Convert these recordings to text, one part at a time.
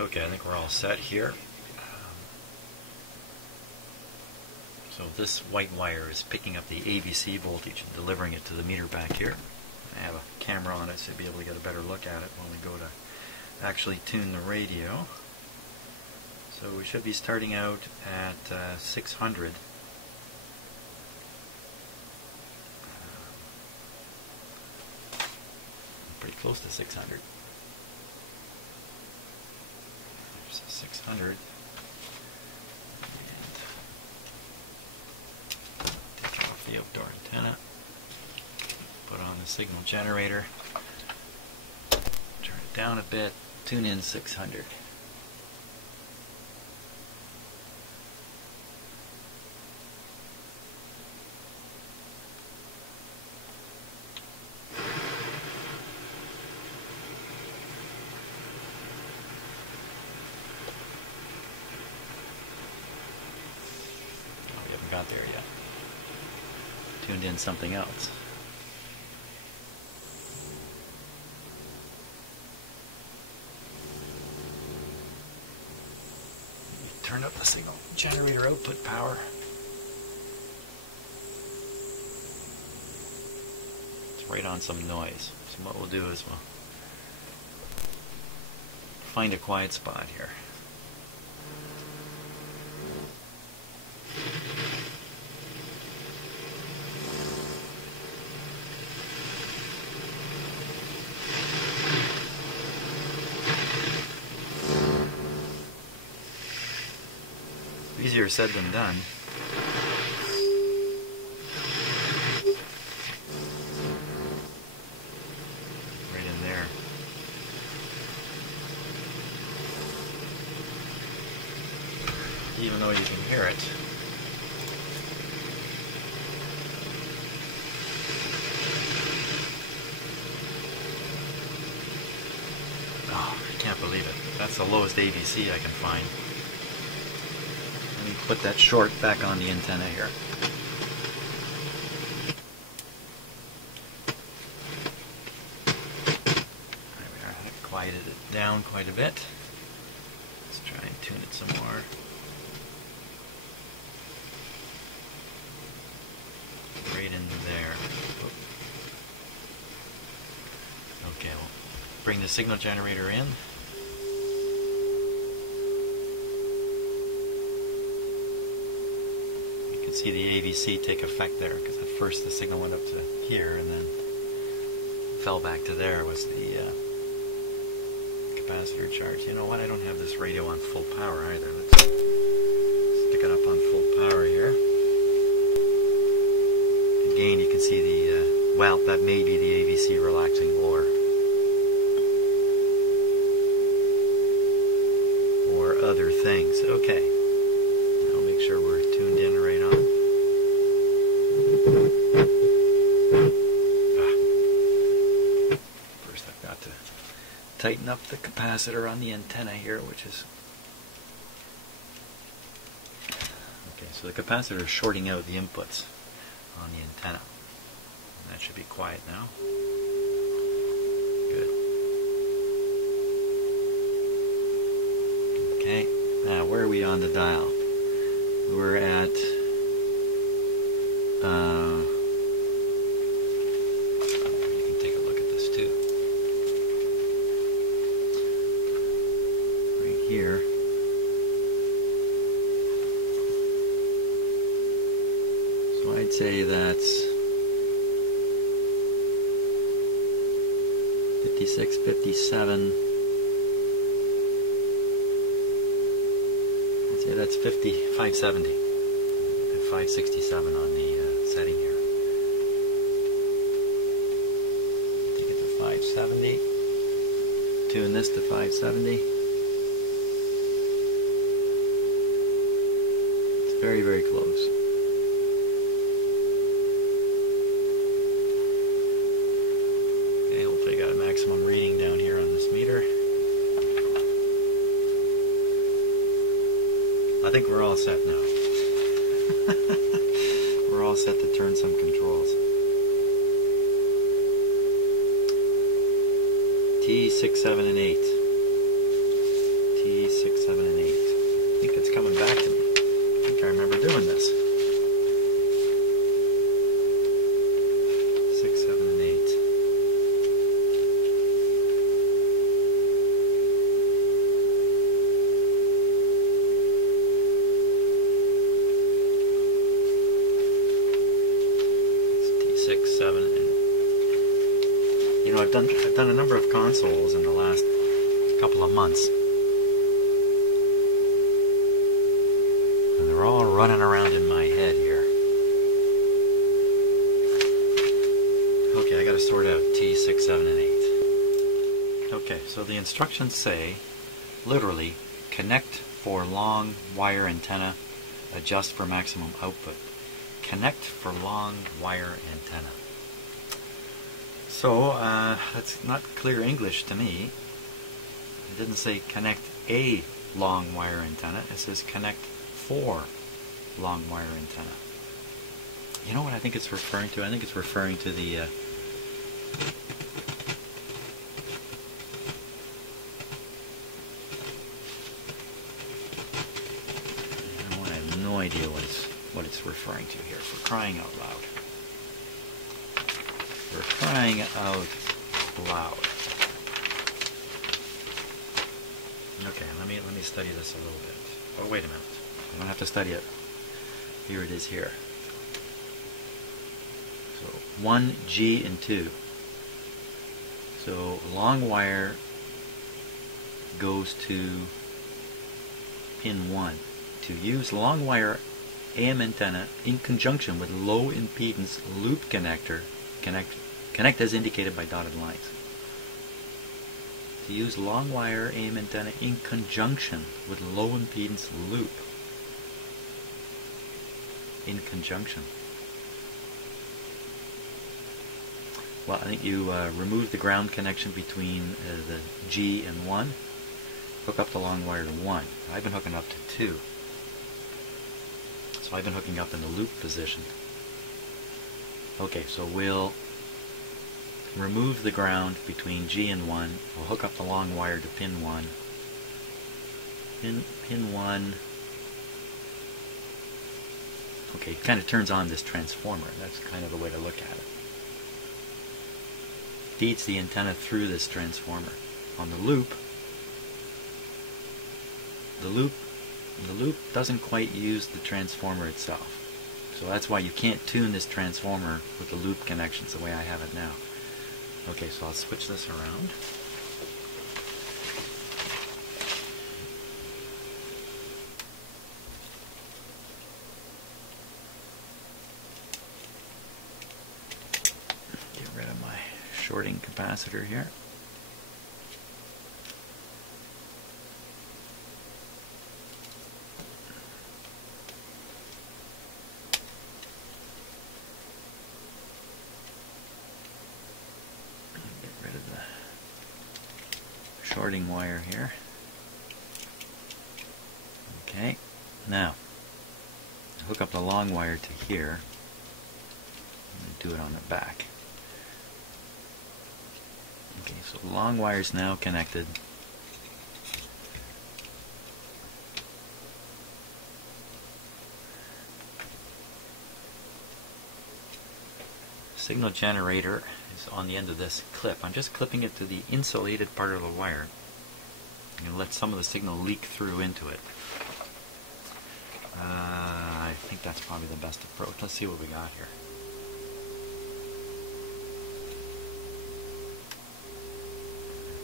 Okay, I think we're all set here. So this white wire is picking up the AVC voltage and delivering it to the meter back here. I have a camera on it so you'll be able to get a better look at it when we go to actually tune the radio. So we should be starting out at 600. Pretty close to 600. There's 600. And take off the outdoor antenna. Put on the signal generator. Turn it down a bit. Tune in 600. Got there yet. Tuned in something else. Turn up the signal generator output power. It's right on some noise. So what we'll do is we'll find a quiet spot here. Easier said than done. Right in there. Even though you can hear it. Oh, I can't believe it. That's the lowest AVC I can find. Let me put that short back on the antenna here. There we are. That quieted it down quite a bit. Let's try and tune it some more. Right into there. Okay, we'll bring the signal generator in. See the AVC take effect there, because at first the signal went up to here and then fell back to there was the capacitor charge. You know what, I don't have this radio on full power either. Let's stick it up on full power here. Again, you can see the, well, that may be the AVC relaxing more. Or other things. Okay. I'll make sure we're tuned in right on. First I've got to tighten up the capacitor on the antenna here, which is... Okay, so the capacitor is shorting out the inputs on the antenna. And that should be quiet now. Good. Okay, now where are we on the dial? We're at... you can take a look at this too. Right here. So I'd say that's 56, 57. I'd say that's 570. 567 on the setting here. Take it to 570. Tune this to 570. It's very, very close. Okay, we'll take a maximum reading down here on this meter. I think we're all set now. We're all set to turn some controls. T6, 7, and 8. T remember doing this. 6, 7, and 8. It's T6, 7, and you know, I've done a number of consoles in the last couple of months. And they're all running around in my head here. Okay, I gotta sort out T6, 7, and 8. Okay, so the instructions say, literally, connect for long wire antenna, adjust for maximum output. Connect for long wire antenna. So, that's not clear English to me. It didn't say connect a long wire antenna, it says connect for long wire antenna. You know what I think it's referring to? I think it's referring to the I have no idea what it's referring to here, for crying out loud. For crying out loud. Okay, let me study this a little bit. Oh, wait a minute. I don't have to study it. Here it is here. So 1, G, and 2. So long wire goes to pin 1. To use long wire AM antenna in conjunction with low impedance loop connector, connect as indicated by dotted lines. To use long wire AM antenna in conjunction with low impedance loop. In conjunction. Well, I think you remove the ground connection between the G and 1. Hook up the long wire to 1. I've been hooking up to 2. So I've been hooking up in the loop position. Okay, so we'll remove the ground between G and 1. We'll hook up the long wire to pin 1. Pin 1. Okay, it kind of turns on this transformer. That's kind of the way to look at it. Feeds the antenna through this transformer. On the loop doesn't quite use the transformer itself. So that's why you can't tune this transformer with the loop connections the way I have it now. Okay, so I'll switch this around. Get rid of my shorting capacitor here. Shorting wire here. Okay, now hook up the long wire to here and do it on the back. Okay, so the long wire is now connected. Signal generator is on the end of this clip. I'm just clipping it to the insulated part of the wire. I'm going to let some of the signal leak through into it. I think that's probably the best approach. Let's see what we got here.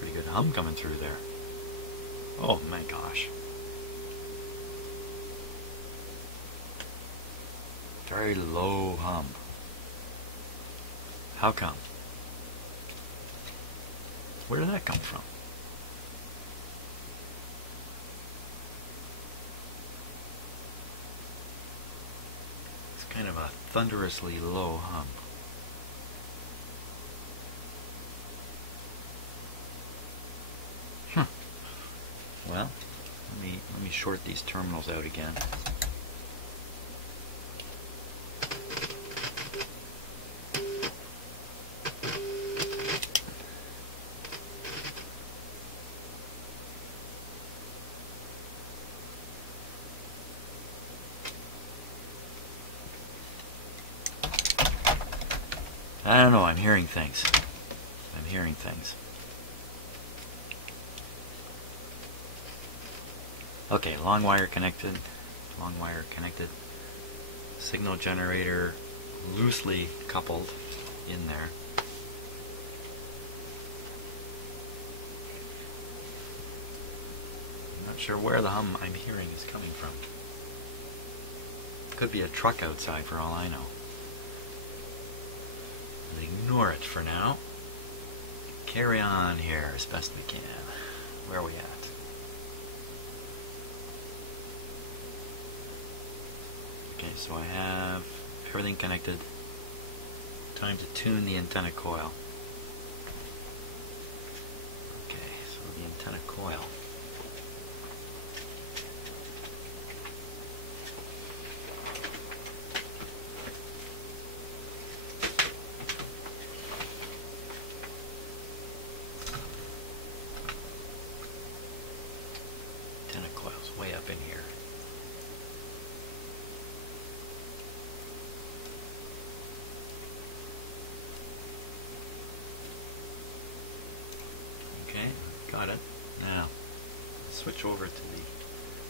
Pretty good hum coming through there. Oh my gosh. Very low hum. How come? Where did that come from? It's kind of a thunderously low hum. Well, let me short these terminals out again. I don't know, I'm hearing things. I'm hearing things. Okay, long wire connected. Long wire connected. Signal generator loosely coupled in there. I'm not sure where the hum I'm hearing is coming from. Could be a truck outside for all I know. I'll ignore it for now. Carry on here as best we can. Where are we at? Okay, so I have everything connected. Time to tune the antenna coil. Okay, so the antenna coil. Antenna coil's way up in here. Okay, got it. Now, switch over to the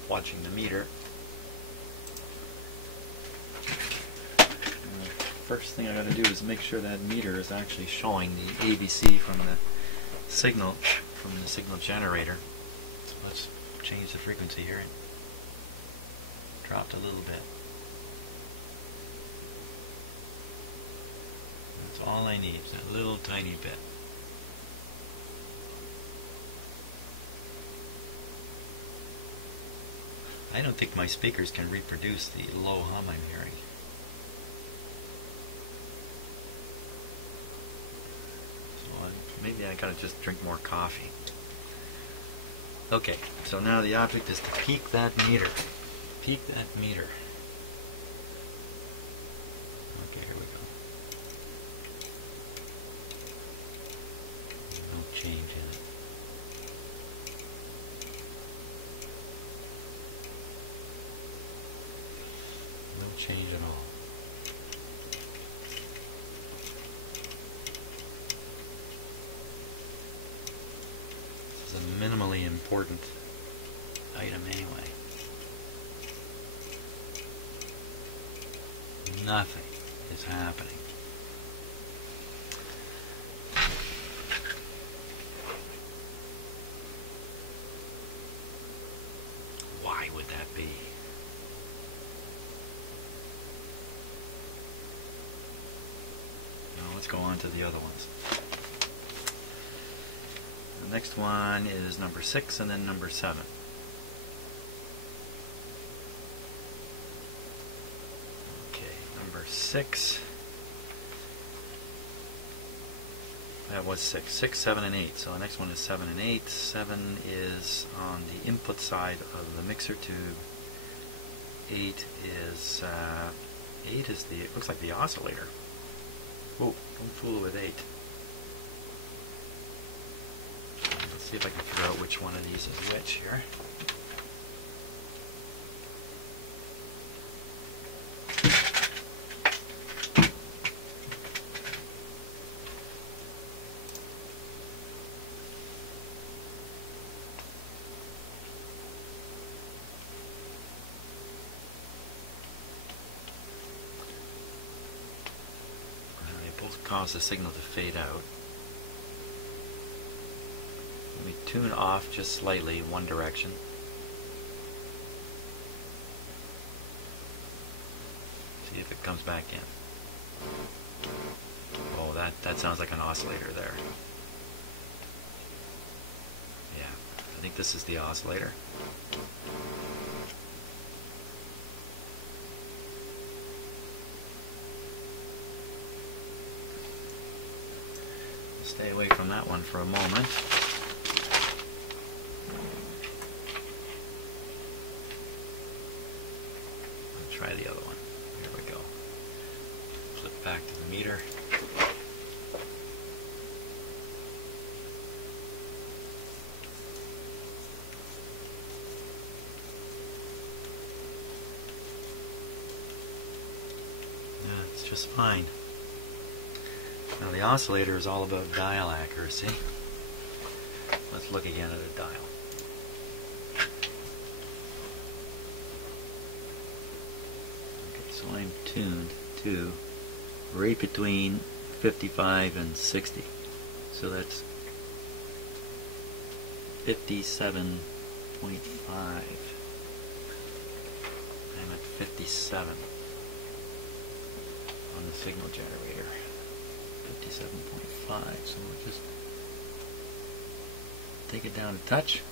watching the meter. First thing I got to do is make sure that meter is actually showing the AVC from the signal generator. So let's change the frequency here. Dropped a little bit. That's all I need, a little tiny bit. I don't think my speakers can reproduce the low hum I'm hearing. So maybe I gotta just drink more coffee. Okay, so now the object is to peak that meter. Peak that meter. Okay, here we go. No change in it. No change at all. This is a minimally important item anyway. Nothing is happening. Why would that be? Now let's go on to the other ones. The next one is number 6 and then number 7. Number 6. That was 6. 6, 7, and 8. So the next one is 7 and 8. 7 is on the input side of the mixer tube. 8 is the, it looks like the oscillator. Whoa, don't fool with 8. Let's see if I can figure out which one of these is which here. Cause the signal to fade out. Let me tune off just slightly in one direction. See if it comes back in. Oh, that sounds like an oscillator there. Yeah, I think this is the oscillator. Stay away from that one for a moment. I'll try the other one. Here we go. Flip back to the meter. Yeah, it's just fine. Now the oscillator is all about dial accuracy. Let's look again at a dial. Okay, so I'm tuned to right between 55 and 60. So that's 57.5. I'm at 57 on the signal generator. 57.5. So we'll just take it down a touch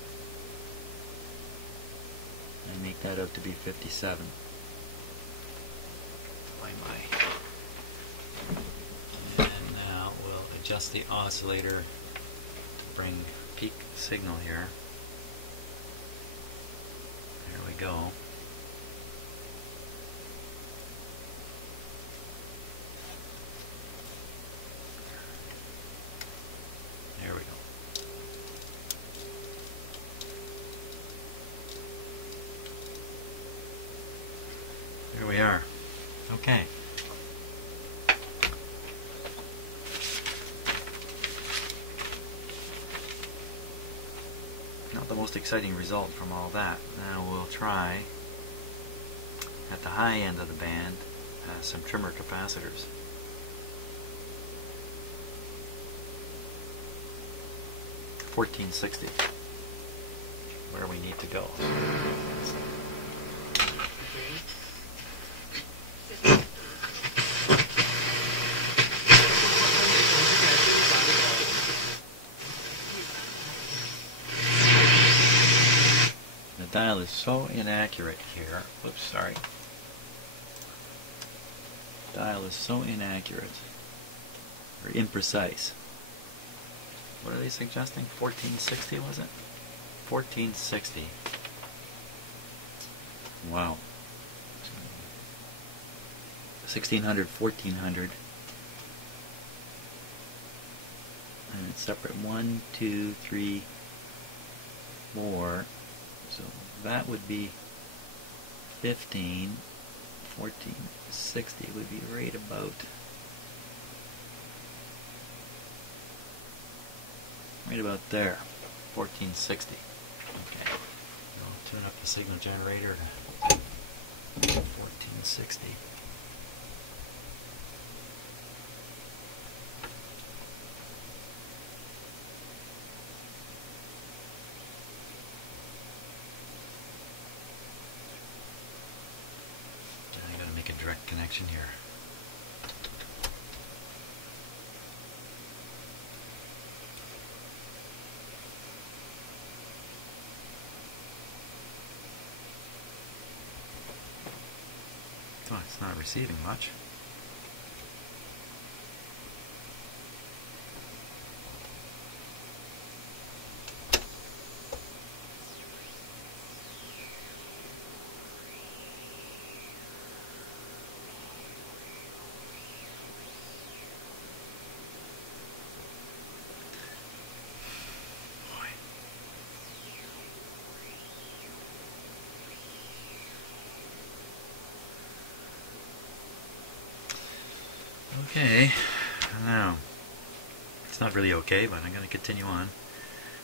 and make that out to be 57. And now we'll adjust the oscillator to bring peak signal here. There we go. There we go. There we are. Okay. Not the most exciting result from all that. Now we'll try at the high end of the band some trimmer capacitors. $14.60, where we need to go. The dial is so inaccurate here. Whoops, sorry. Dial is so inaccurate, or imprecise. What are they suggesting? 1460 was it? 1460. Wow. 1600, 1400. And it's separate 1, 2, 3, 4. So that would be 15. 1460 would be right about there. 1460. Okay. I'll tune up the signal generator to 1460. I gotta make a direct connection here. Oh, it's not receiving much. Okay, now, it's not really okay, but I'm going to continue on.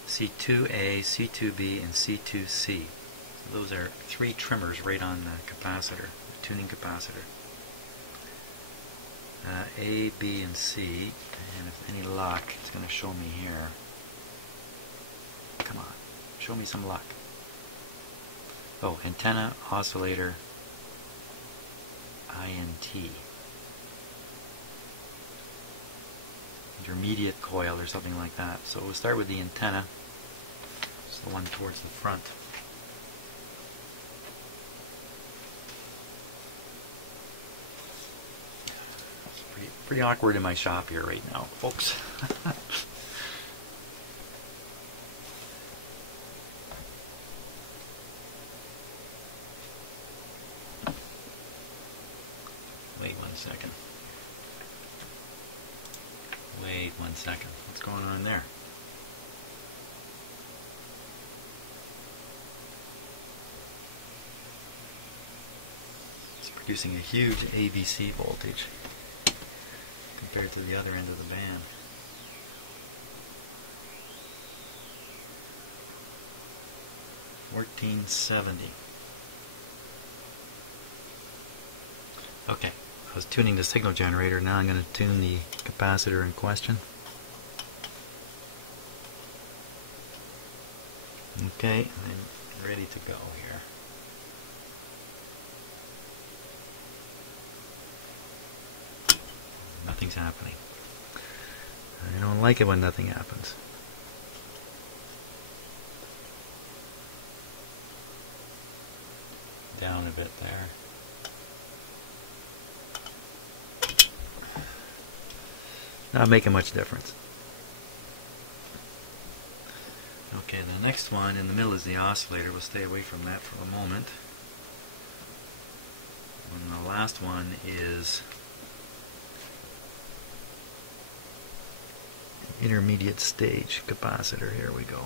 C2A, C2B, and C2C. So those are three trimmers right on the capacitor, the tuning capacitor. A, B, and C, and if any luck, it's going to show me here. Come on, show me some luck. Oh, antenna, oscillator, INT. Intermediate coil or something like that. So we'll start with the antenna. It's the one towards the front. It's pretty awkward in my shop here right now, folks. Wait 1 second. Wait 1 second. What's going on there? It's producing a huge ABC voltage. compared to the other end of the band. $14.70. Okay, I was tuning the signal generator. Now I'm going to tune the capacitor in question. Okay, I'm ready to go here. Nothing's happening. I don't like it when nothing happens. Down a bit there. Not making much difference. Okay, the next one in the middle is the oscillator. We'll stay away from that for a moment. And the last one is intermediate stage capacitor. Here we go.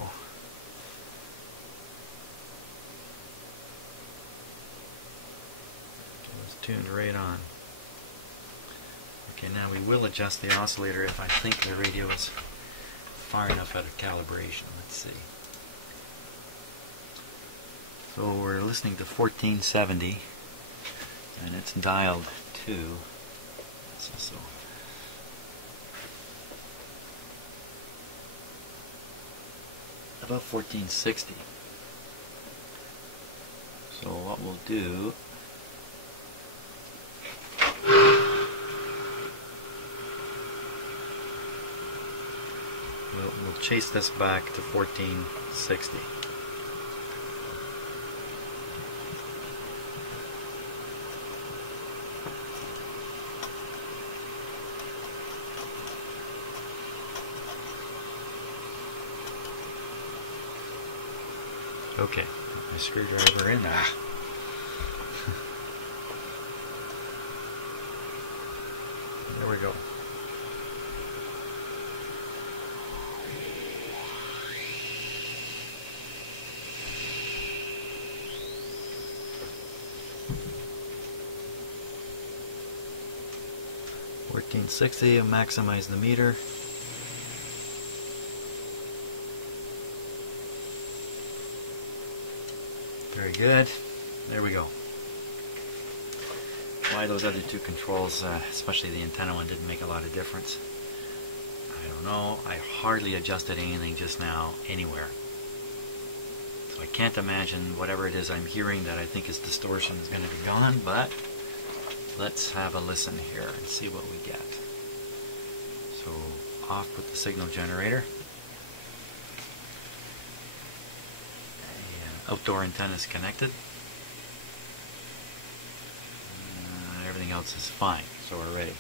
Okay, it's tuned right on. Okay, now we will adjust the oscillator if I think the radio is far enough out of calibration. Let's see. So we're listening to 1470 and it's dialed to about 1460. So what we'll do, we'll chase this back to 1460. Okay, my screwdriver in. There we go. $14.60. I'll maximize the meter. Very good. There we go. Why those other two controls, especially the antenna one, didn't make a lot of difference, I don't know. I hardly adjusted anything just now anywhere. So I can't imagine whatever it is I'm hearing that I think is distortion is going to be gone, but let's have a listen here and see what we get. So off with the signal generator. Outdoor antenna is connected. Everything else is fine, so we're ready.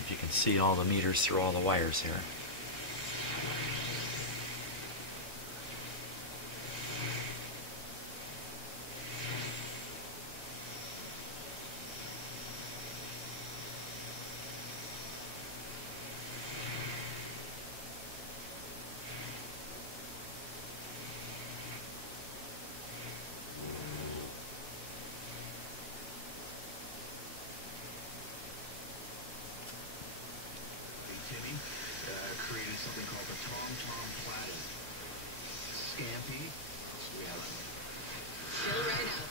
If you can see all the meters through all the wires here. Created something called the Tom Platter. Scampy. Go right up.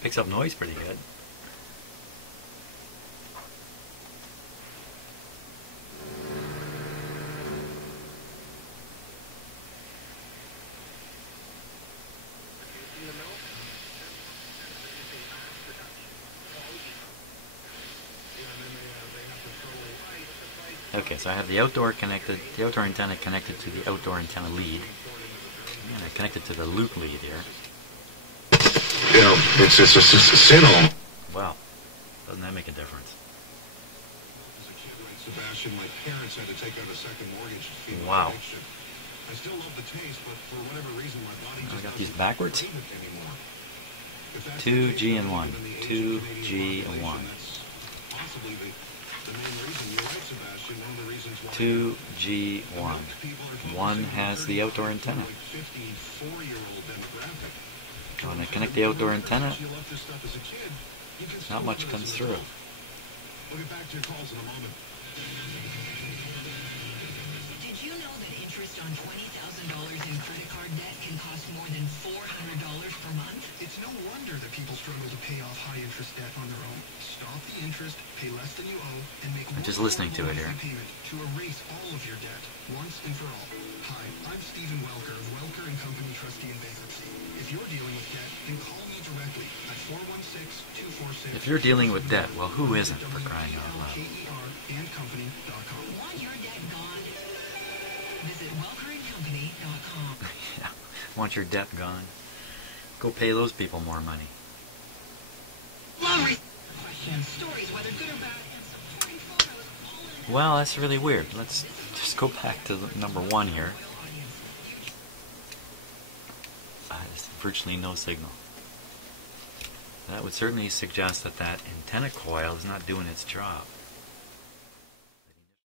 Picks up noise pretty good. Okay, so I have the outdoor antenna connected to the outdoor antenna lead. And I connected to the loop lead here. You know, it's just a signal. Wow, doesn't that make a difference? As a kid, when Sebastian, my parents had to take out a second mortgage to feed my Wow. addiction. I still love the taste, but for whatever reason, my body I just got these doesn't backwards. crave it anymore. If that's 2G the and 1. case, then the 2G and 1. that's possibly the main reason. You're right, Sebastian. One of the reasons why 2G1. One has the outdoor antenna. When I connect the outdoor antenna, not much comes through. We'll get back to your calls in a moment. Did you know that interest on $20,000 in credit card debt can cost more than $400 per month? It's no wonder that people struggle to pay off high-interest debt on their own. Stop the interest, pay less than you owe, and make I'm just one listening to it here. payment to erase all of your debt once and for all. Hi, I'm Stephen Welker of Welker & Company Trustee in Bankruptcy. If you're dealing with debt, then call me directly at 416-246... If you're dealing with debt, well, who isn't, for crying out loud? WLKER&company.com. Want your debt gone? Visit welkerandcompany.com. Yeah. Want your debt gone? Go pay those people more money. Questions, stories, whether good or bad, and supporting photos, all in an Well, that's really weird. Let's just go back to number 1 here. There's virtually no signal. That would certainly suggest that that antenna coil is not doing its job.